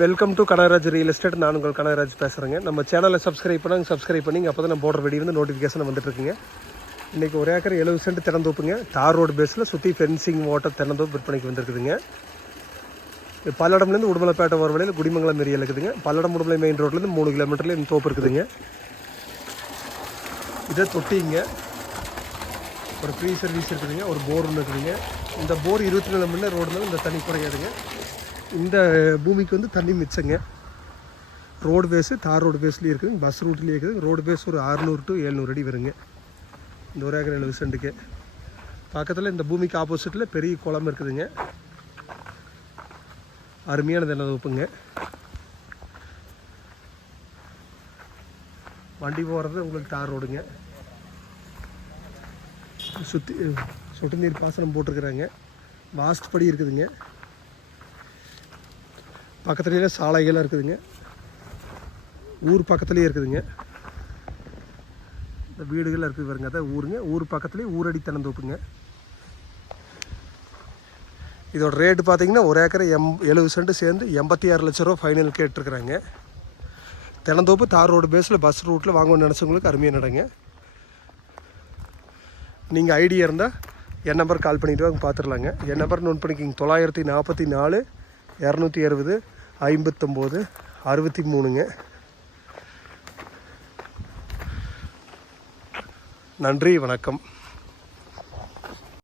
Welcome to Kanagaraj real estate நான் உங்கள் கனகராஜ் பேசுகிறேங்க நம்ம சேனலை சப்ஸ்கிரைப் பண்ணாங்க சப்ஸ்கிரைப் பண்ணி அப்போ தான் நம்ம போடுற வந்து நோட்டிஃபிகேஷன் வந்துட்டுருக்குங்க. இன்றைக்கி ஒரு ஏக்கர் எழுபது சென்ட் திறந்தோப்புங்க தார் ரோடு பேஸில் சுற்றி ஃபென்சிங் ஓட்டர் திறந்தோப்பு விற்பனைக்கு வந்திருக்குதுங்க. பல்லடம்லேருந்து உடுமலைப்பேட்டை வர வழியில் குடிமங்கலம் ஏரியா இருக்குதுங்க. பல்லடம் உடுமலை மெயின் ரோட்லேருந்து மூணு கிலோமீட்டரில் இந்த தோப்பு இருக்குதுங்க. இதை தொட்டிங்க. ஒரு ஃப்ரீ சர்வீஸ் இருக்குதுங்க. ஒரு போர் ஒன்று இருக்குதுங்க. இந்த போர் இருபத்தி நாலு மணி நேரம் ரோடுனால இந்த தண்ணி குறையாதுங்க. இந்த பூமிக்கு வந்து தண்ணி மிச்சங்க. ரோடு பேஸு தார் ரோடு பேஸ்லேயே இருக்குதுங்க பஸ் ரூட்லேயே இருக்குது. ரோடு பேஸ் ஒரு அறுநூறு டு எழுநூறு அடி வருங்க. இந்த ஒரு ஏக்கர் எழுபது சென்ட்டுக்கு பக்கத்தில் இந்த பூமிக்கு ஆப்போசிட்டில் பெரிய குளம் இருக்குதுங்க. அருமையான தினதோப்புங்க வண்டி போகிறது உங்களுக்கு தார் ரோடுங்க சுற்றி சொட்டு நீர் பாசனம் போட்டிருக்கிறாங்க. வாஸ்ட் படி இருக்குதுங்க. பக்கத்துலேயே சாலைகள்லாம் இருக்குதுங்க. ஊர் பக்கத்துலேயே இருக்குதுங்க. இந்த வீடுகள்லாம் இருக்குது பாருங்க அதான் ஊருங்க. ஊர் பக்கத்துலேயே ஊரடி திறந்தோப்புங்க இதோட ரேட்டு பார்த்தீங்கன்னா ஒரு ஏக்கரை எம் எழுபது சென்ட் சேர்ந்து எண்பத்தி ஆறு லட்ச ரூபா ஃபைனல் கேட்டிருக்கிறாங்க. தினந்தோப்பு தார் ரோடு பேஸில் பஸ் ரூட்டில் வாங்கணும்னு நினச்சவங்களுக்கு அருமையாக நடங்க. நீங்கள் ஐடியா இருந்தால் என் நம்பர் கால் பண்ணிவிட்டு வாங்க பார்த்துடலாங்க என் நம்பர் நோட் பண்ணிக்கிங்க. தொள்ளாயிரத்தி நாற்பத்தி நாலு இரநூத்தி அறுபது ஐம்பத்தொம்போது அறுபத்தி மூணுங்க நன்றி வணக்கம்.